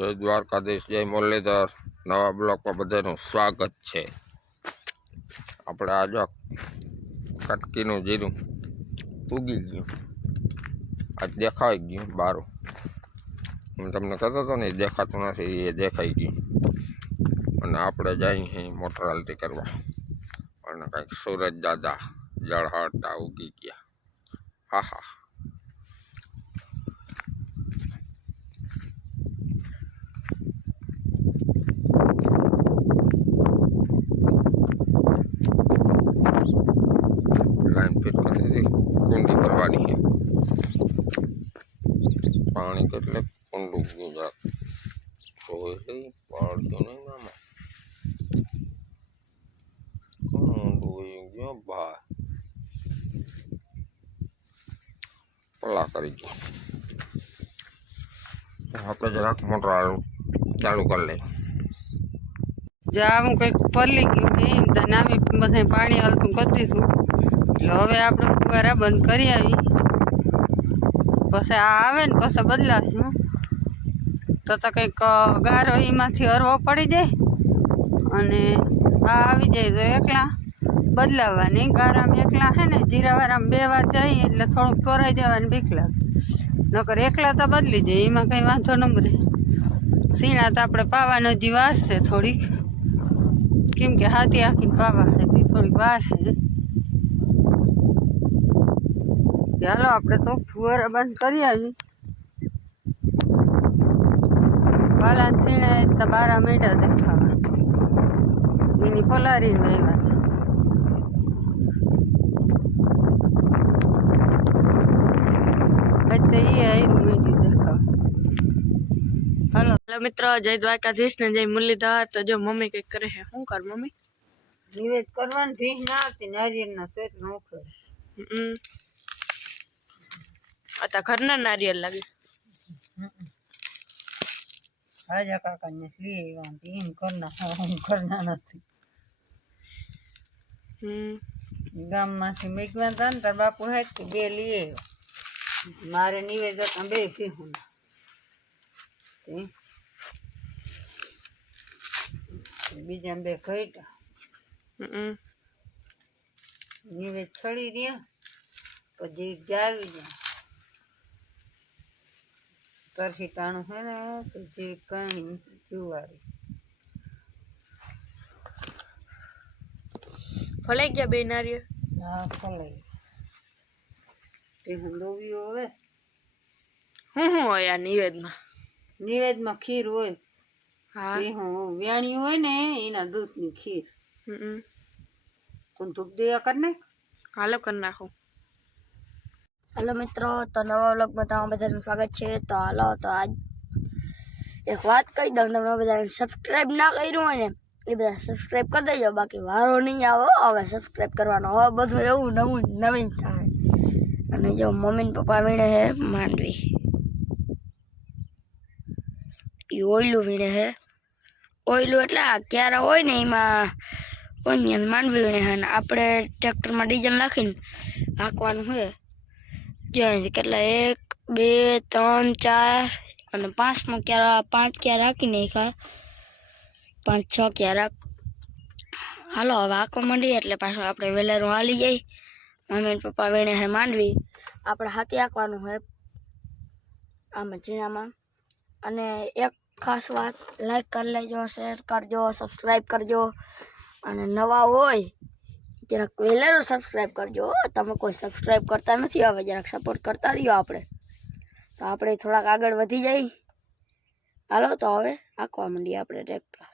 જય દ્વારકાધીશ, જય મુરલીધર. નવા બ્લોકમાં બધાનું સ્વાગત છે. આપણે આજે કટકીનું જીરું ઉગી ગયું, આજ દેખાઈ ગયું બારું. હું તમને કહેતો હતો ને એ દેખાતું નથી, એ દેખાઈ ગયું. અને આપણે જઈએ મોટર હાલતી કરવા અને કંઈક સૂરજ દાદા જળહળતા ઉગી ગયા. હા હા, લાઈન ફિટ કરી દીધી, કુંડી ભરવાની છે. પાણી એટલે કુંડું ગયું જરાક પાડતું નહીં મામા, કુંડું ગયો ભાઈ, પલા કરી ગયો. આપણે જરાક મોટર ચાલુ કરી લઈએ. જાવું કંઈક પલી ગયું એમ તો નામે બધા પાણી હાલતું કરી દીધું. એટલે હવે આપણે ફુવારા બંધ કરી આવી, પછી આ આવે ને પછી બદલાવ્યું તો કંઈક ગારો એમાંથી હરવો પડી જાય અને આ આવી જાય તો એકલા બદલાવવાની. ગારામાં એકલા છે ને જીરાવાળામાં 2 વાર જાય એટલે થોડુંક તોરાઈ જવાની બીક લાગે, નકર એકલા તો બદલી જાય, એમાં કંઈ વાંધો ન રહે. સીણા તો આપણે પાવાનો જ વાસ છે થોડીક, કેમ કે હાથી આખીને પાવા હતી થોડીક વાર છે. ચાલો આપણે તો ફુવારા બંધ કરી આવી. વાળા સીણા તો 12 મીટર દેખાવા એની પલારીને આવ્યા હતા. એ આયરું મીઠી દેખાવા. હાલો મિત્રો, જય દ્વારકાધીશ ને જય મુરલીધર. તો જો મમ્મી કંઈક કરે છે. શું કર મમ્મી? નિવેદ કરવાનું ભીહ ના આવતી, નારિયેળના સ્વેત ન ઉખડે. આ ઘરના નારિયેળ લાગે. રાજા કાકા ને લઈ આવ્યા એમ કરના, હું કરના નથી. ગામમાંથી મેકવા હતા ને તાર બાપુ હાથથી 2 લઈ આવ્યા. મારે નિવેદ હતા 2 ભીહું, બીજા 2 ઘટ્યા. નિવેદ છડી રહ્યા પછી જાવી જાય તરસી ટાણું છે ને પછી કઈ જુવારી ફલાઈ ગયા 2 નારિયેળ. હા ફલાઈ તે હંડોવીઓ હવે શું હોય આ નિવેદમાં? નિવેદમાં ખીર હોય. હા, વ્યાણી હોય ને એના દૂધની ખીર. તું ધૂપ દેવા કર ને. હાલો કરી નાખું. हेलो मित्रों, तो नवा व्लॉग में તમારું બધાનું સ્વાગત છે. તો હાલો તો આજ એક વાત કહી દઉં, તમે બધાને સબસ્ક્રાઈબ ના કર્યું હોય ને એ બધા સબસ્ક્રાઈબ કરી દેજો, બાકી વારો નહીં આવે હવે સબસ્ક્રાઈબ કરવાનો. હવે બધું એવું નવીન થાય. અને જો મમ્મી ને પપ્પા વીણે છે માંડવી, એ ઓયલું વીણે છે. ઓયલું એટલે આ ક્યારા હોય ને એમાં ઓનિયન માંડવી વીણે છે. અને આપણે ટ્રેક્ટરમાં ડીઝલ નાખીને હાંકવાનું છે. જ્યાંથી કેટલા 1 2 3 4 અને 5મો ક્યારા, 5 ક્યારા રાખીને એકા 5 6 ક્યારા. હાલો હવે આંખો માંડીએ એટલે પાછું આપણે વેલેરું હાલી જાય. મમ્મી ને પપ્પા વીણે છે માંડવી, આપણે હાથી આંકવાનું હોય આમાં ઝીણામાં. અને એક ખાસ વાત, લાઈક કરી લેજો, શેર કરજો, સબસ્ક્રાઈબ કરજો. અને નવા હોય જરાક વેલેરો સબસ્ક્રાઈબ કરજો. તમે કોઈ સબસ્ક્રાઈબ કરતા નથી, હવે જરાક સપોર્ટ કરતા રહ્યો આપણે, તો આપણે થોડાક આગળ વધી જાય. હાલો તો હવે આંકવા માંડીએ આપણે ટ્રેક્ટર.